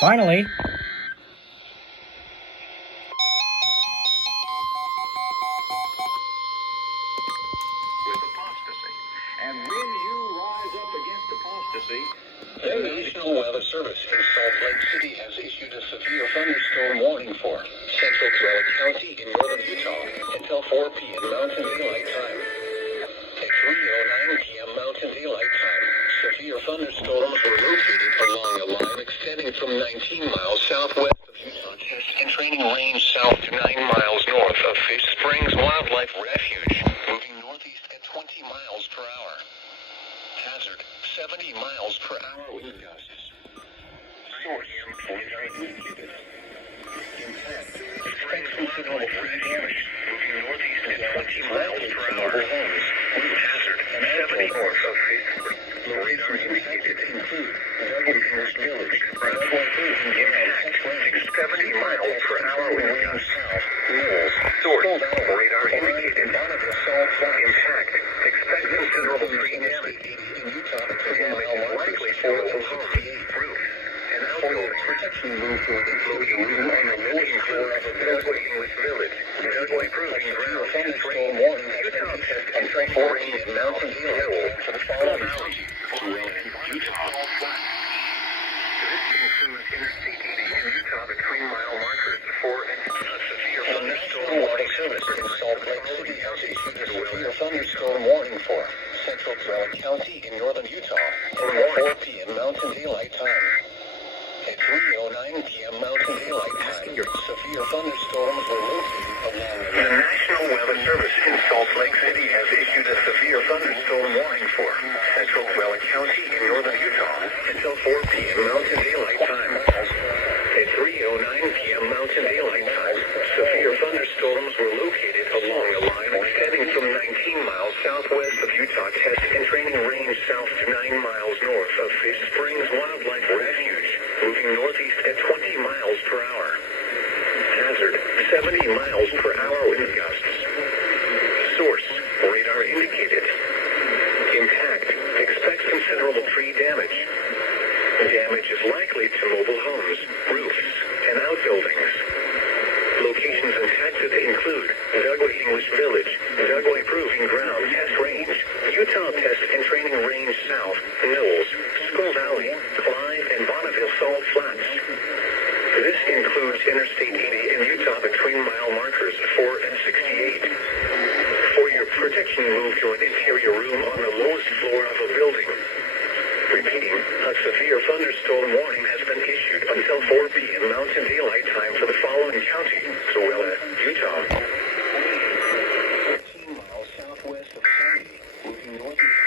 Finally. With apostasy. And when you rise up against apostasy, the National Weather Service in Salt Lake City has issued a severe thunderstorm warning for central Trailer County in northern Utah until 4 p.m. Mountain Daylight Time. At 3:09 p.m. Mountain Daylight Time, severe thunderstorms were located along a line extending from 19 miles southwest of Utah Test and Training Range south to 9 miles north of Fish Springs Wildlife Refuge, moving northeast at 20 miles per hour. Hazard, 70 miles per hour wind gusts. Source, radar indicated. Impact, expect considerable free damage, moving northeast at 20 miles per hour. Hazard, 70 north of Fish Springs. Radar indicated include Thunderstorm Village, expecting 70 miles per hour wind gusts. Source, radar indicated. Impact, expect considerable tree damage. Likely for the roof and outbuildings. Protection move for locating room on the lowest floor of a building with village. Dugway proving ground thunderstorm warning Utah Test until 4 p.m. Mountain Daylight for the following county. Utah. This includes Interstate 80 in Utah between mile markers 4 and 6. Severe thunderstorm warning service in Salt Lake City has issued a severe thunderstorm warning for central Trailer County in northern Utah until 4 p.m. Mountain Daylight Time. At 3:09 p.m. Mountain Daylight Time, severe thunderstorms were located along the National Weather Service in Salt Lake City has issued a severe thunderstorm warning for central Trailer County in northern Utah until 4 p.m. Mountain Daylight Time. At 3:09 p.m. Mountain Daylight Time, severe thunderstorms were located along a line extending from 19 miles southwest of Utah Test and Training Range south to 9 miles north of Fish Springs Wildlife Refuge, moving northeast at 20 miles per hour. Hazard, 70 miles per hour wind gusts. Source, radar indicated. Impact, expect considerable tree damage. Damage is likely to mobile homes, roofs, and outbuildings. Locations impacted include Dugway English Village, Dugway Proving Ground Test Range, Utah Test and Training Range South, Knolls, Skull Valley, Clive, and Bonneville Salt Flats. This includes Interstate 80 in Utah between mile markers 4 and 68. For your protection, move to an interior room on the lowest floor of a building. Repeating, a severe thunderstorm warning has been issued until 4 p.m. Mountain Daylight Time for the following county: Zoella, Utah. 15 miles southwest of Sandy, moving northeast